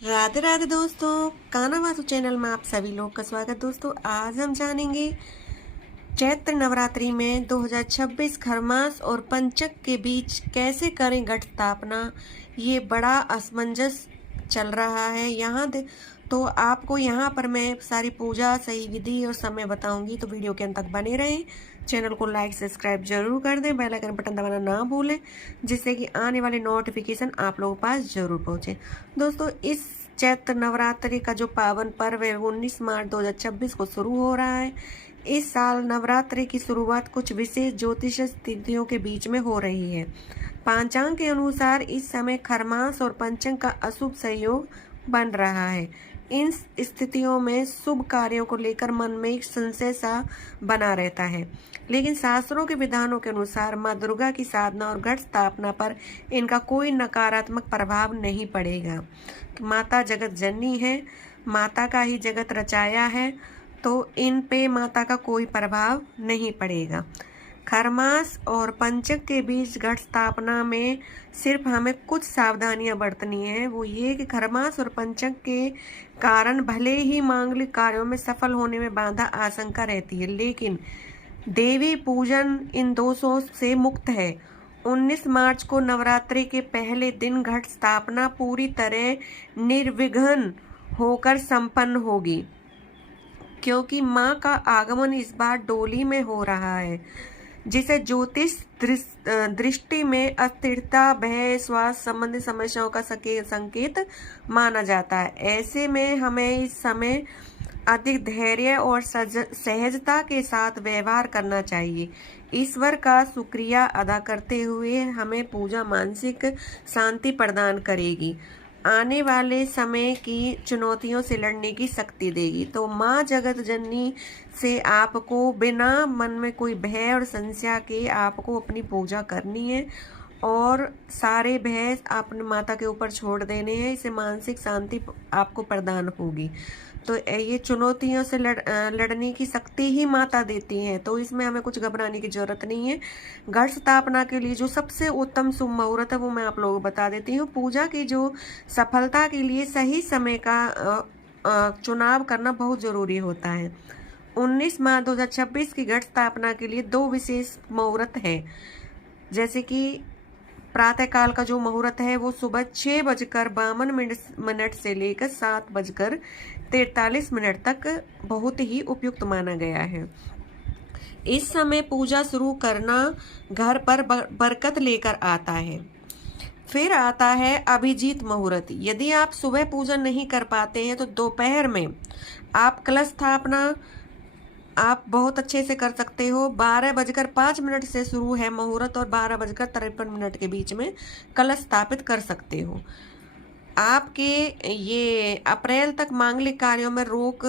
राधे राधे दोस्तों, कान्हा वास्तु चैनल में आप सभी लोग का स्वागत। दोस्तों, आज हम जानेंगे चैत्र नवरात्रि में 2026 खरमास और पंचक के बीच कैसे करें घट स्थापना। ये बड़ा असमंजस चल रहा है तो आपको यहाँ पर मैं सारी पूजा सही विधि और समय बताऊंगी, तो वीडियो के अंत तक बने रहें। चैनल को लाइक सब्सक्राइब जरूर कर दें, बेल आइकन बटन दबाना ना भूलें, जिससे कि आने वाले नोटिफिकेशन आप लोगों के पास जरूर पहुंचे। दोस्तों, इस चैत्र नवरात्रि का जो पावन पर्व है 19 मार्च 2026 को शुरू हो रहा है। इस साल नवरात्रि की शुरुआत कुछ विशेष ज्योतिष तिथियों के बीच में हो रही है। पांचांग के अनुसार इस समय खरमास और पंचक का अशुभ संयोग बन रहा है। इन स्थितियों में शुभ कार्यों को लेकर मन में एक संशय सा बना रहता है, लेकिन शास्त्रों के विधानों के अनुसार माँ दुर्गा की साधना और घट स्थापना पर इनका कोई नकारात्मक प्रभाव नहीं पड़ेगा। माता जगत जननी है, माता का ही जगत रचाया है, तो इन पे माता का कोई प्रभाव नहीं पड़ेगा। खरमास और पंचक के बीच घट स्थापना में सिर्फ हमें कुछ सावधानियां बरतनी है। वो ये कि खरमास और पंचक के कारण भले ही मांगलिक कार्यों में सफल होने में बाधा आशंका रहती है, लेकिन देवी पूजन इन दोषों से मुक्त है। 19 मार्च को नवरात्रि के पहले दिन घट स्थापना पूरी तरह निर्विघ्न होकर संपन्न होगी, क्योंकि मां का आगमन इस बार डोली में हो रहा है, जिसे ज्योतिष दृष्टि में अस्थिरता, भय, स्वास्थ्य संबंधी समस्याओं का संकेत माना जाता है। ऐसे में हमें इस समय अधिक धैर्य और सहजता के साथ व्यवहार करना चाहिए। ईश्वर का शुक्रिया अदा करते हुए हमें पूजा मानसिक शांति प्रदान करेगी, आने वाले समय की चुनौतियों से लड़ने की शक्ति देगी। तो माँ जगत जननी से आपको बिना मन में कोई भय और संशय के आपको अपनी पूजा करनी है और सारे भय अपने माता के ऊपर छोड़ देने हैं। इससे मानसिक शांति आपको प्रदान होगी। तो ये चुनौतियों से लड़ने की शक्ति ही माता देती है, तो इसमें हमें कुछ घबराने की जरूरत नहीं है। घट स्थापना के लिए जो सबसे उत्तम शुभ मुहूर्त है वो मैं आप लोगों को बता देती हूँ। पूजा की जो सफलता के लिए सही समय का चुनाव करना बहुत जरूरी होता है। 19 मार्च 2026 की घट स्थापना के लिए दो विशेष मुहूर्त है, जैसे कि प्रातःकाल का जो मुहूर्त है वो सुबह 6:52 से लेकर 7:43 तक बहुत ही उपयुक्त माना गया है। इस समय पूजा शुरू करना घर पर बरकत लेकर आता है। फिर आता है अभिजीत मुहूर्त। यदि आप सुबह पूजा नहीं कर पाते हैं तो दोपहर में आप कलश स्थापना आप बहुत अच्छे से कर सकते हो। 12:05 से शुरू है मुहूर्त और 12:53 के बीच में कलश स्थापित कर सकते हो। आपके ये अप्रैल तक मांगलिक कार्यों में रोक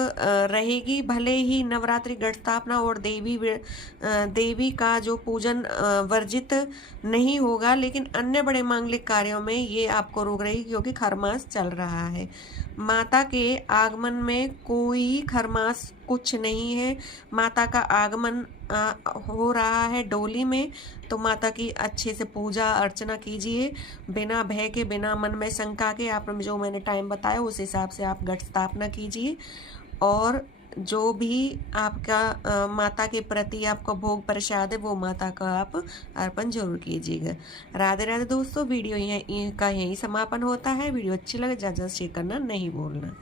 रहेगी। भले ही नवरात्रि घट स्थापना और देवी का जो पूजन वर्जित नहीं होगा, लेकिन अन्य बड़े मांगलिक कार्यों में ये आपको रोक रहेगी, क्योंकि खरमास चल रहा है। माता के आगमन में कोई खरमास कुछ नहीं है। माता का आगमन हो रहा है डोली में, तो माता की अच्छे से पूजा अर्चना कीजिए, बिना भय के, बिना मन में शंका के। आप जो मैंने टाइम बताया उस हिसाब से आप घट स्थापना कीजिए, और जो भी आपका माता के प्रति आपका भोग प्रसाद है वो माता का आप अर्पण जरूर कीजिएगा। राधे राधे दोस्तों, वीडियो यहीं समापन होता है। वीडियो अच्छी लगे ज़्यादा शेयर करना नहीं भूलना।